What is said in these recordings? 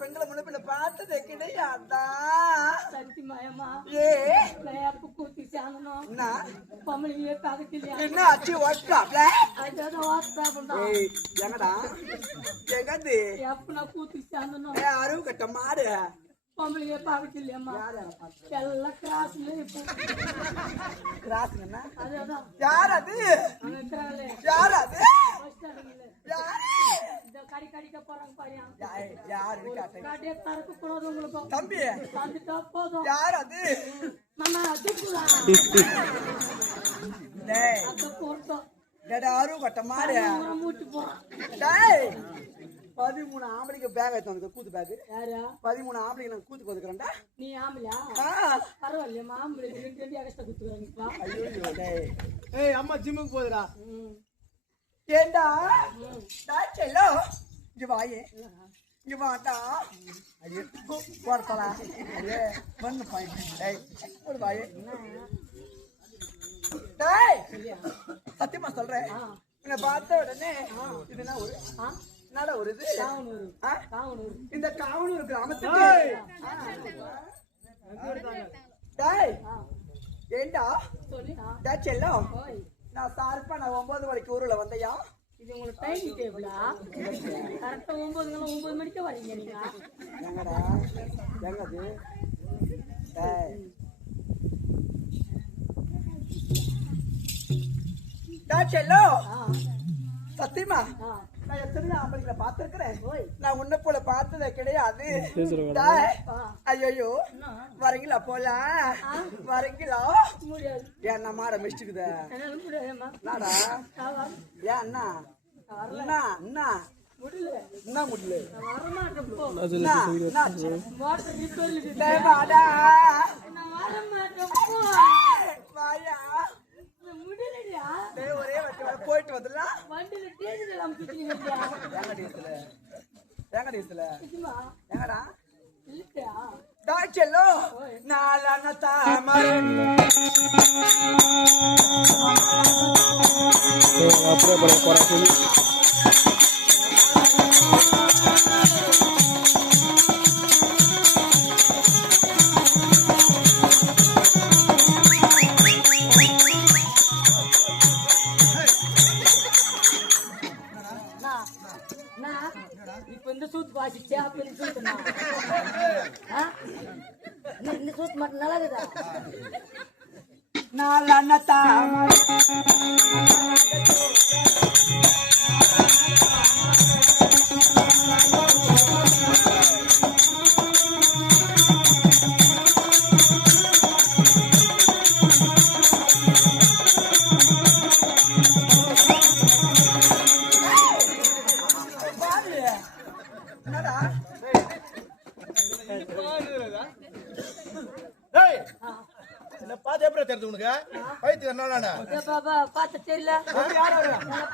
பெண்களை முன்ன பார்த்ததே கிடையாதா? சத்தியமாயம்மா ஏ அப்ப கூத்தி சாந்தனும் என்ன பொம்பளையே காதக்கில்லையா? என்ன ஆச்சு? வாட்ஸ்அப்ல அதான் வாட்ஸ்அப் தான். ஏய் எங்கடா எங்கது? எப்ப நான் கூத்தி சாந்தனும் அருவு கட்ட மாடு பொம்பளையே பாக்கலையம்மா. எல்லாம் கிராஸ்ல இப்போ கிராஸ்னா அதுதான் யார் அது? அங்க இருக்கிறாங்களே யார் அது? பஸ் ஸ்டாண்ட்ல யார்? இந்த கடி கடிக்க போறாங்க பாரியா. யாரு காட்டு? கடையை தரக்க கூடாது உங்களுக்கு. தம்பி வந்துட்டா போதும். யார் அது? மாமா அதுக்குடா டேய் அத போட்டோம் டேடா அருவு கட்ட மாடு மூட்டி போறான். டேய் 13 ஆம்பளைக்கு பேக் எடுத்து வந்து கூத்து பேக். யாரா? 13 ஆம்பளைக்கு நான் கூத்து கொடுக்குறேன்டா. நீ ஆம்பளையா? பரவாயில்லையா ஆம்பளைக்கு ரெண்டு எக்ஸ்ட்ரா குத்துறாங்கப்பா. ஐயோ டேய் ஏய் அம்மா ஜிம்முக்கு போகுதுடா. ஏண்டா டேய் செல்லோ இங்க வாயே இங்க வாடா. ஐயோ போறடா. ஐயே வந்து பாயிண்ட் டேய் ஒரு வாயே டேய் சத்தியமா சொல்றேன். என்ன பார்த்த உடனே இதுனா ஒரு என்னடா ஒரு இது காவனூர். இந்த காவனூர் கிராமத்துக்கு டேய் ஏண்டா சொல்லியா? டேய் செல்லம் நான் சார்பா நான் 9 மணிக்கு ஊர்ல வந்தையா? இது உங்களுக்கு டைமிங் டேபிளா? கரெக்டா 9 மணிக்கு வரீங்க நீங்க. எங்கடா எங்கது? டேய் டேய் செல்லம் சத்தியமா நான் எத்தனை ஆம்பளைங்களை பார்த்திருக்கிறேன். நான் உன்ன போல பார்த்ததே கிடையாது. ஐயோ வரீங்களா போலாம்? வரீங்களா? முடியாது. ஏன் நான் மாட மிஸ்டுக்குதா? முடியாதுமா. நாடா ஏன் அண்ணா அண்ணா அண்ணா முடியல. என்ன முடியல? வரமாட்டேன் போ. மோட்டர் ரிப்பேர்ல டேய் வாடா. நான் வரமாட்டேன் போ. வாயா. முடியலையா? டேய் ஒரே வாட்டி போயிட்டு வந்துடலாம். வண்டியில டீசல் எல்லாம் சுத்திட்டீங்களா? எங்க டீசல் எங்கடா? இல்லையா? டேய் செல்லோ நாலன தாமரை அப்படியே போற சொல்லி இப்ப இந்த சூத்து வாசிச்சா அப்ப இந்த சூத்துனா இந்த சூத்து மட்டும் நல்லா இருக்குதா? நாலன தாமரை உனக்கு பைத்து என்ன பார்த்து தெரியல.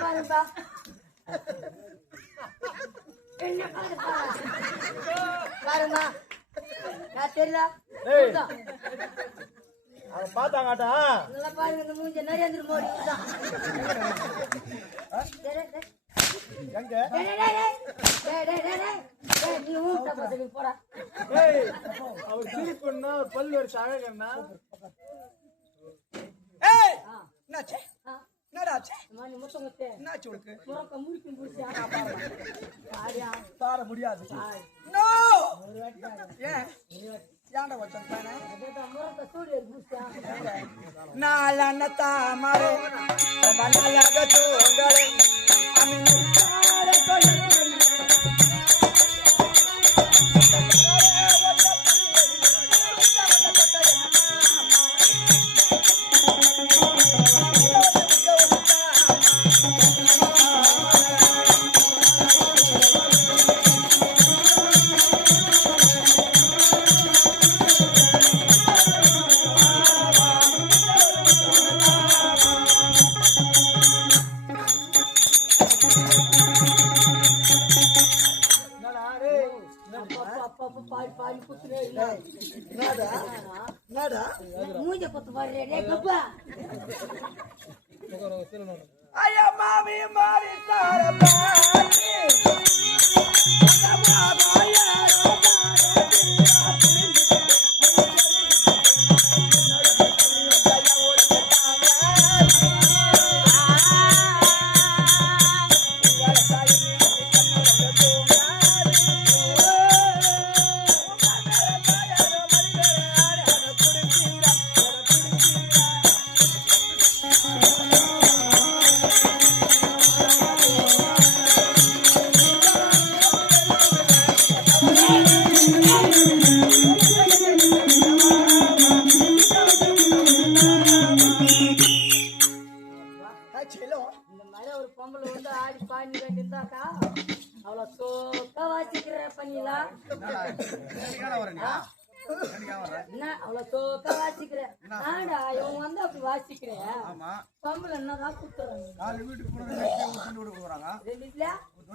பாருப்பா பாருமா நான் தெரியல. பார்த்தாங்கட்டா நல்லா பாருங்க. இந்த மூஞ்ச நரேந்திர மோடி தான். எங்க நீ ஊட்ட பசங்க போடா. அவர் சிரிப்புன்னா பல்லு வருஷ அழகண்ணா. ஏய் என்னாச்சு? என்னடாச்சு? மணி முத்தங்கத்தே என்னாச்சு உனக்கு? முறக்க முடிக்கும் புடிச்சா ஆரியா பார முடியாது. நோ ஏன் ஏன்டா வச்சேன் பானே? முறக்க சூடிய புடிச்சா நாலன தாமரை பனலக தூங்கலை அமினுக்கார கொள்ளை மூஞ்ச பத்து பாரு கப்பா. ஐயா மாமி மாறி தார பாட்டி சோக்கா வாசிக்கிற பண்ணிலா என்ன அவ்வளவு சோக்கா வாசிக்கிற ஆடா இவன் வந்து அப்படி வாசிக்கிற பம்புல என்னதான் குத்துறாங்க வீட்டுக்கு ரெண்டு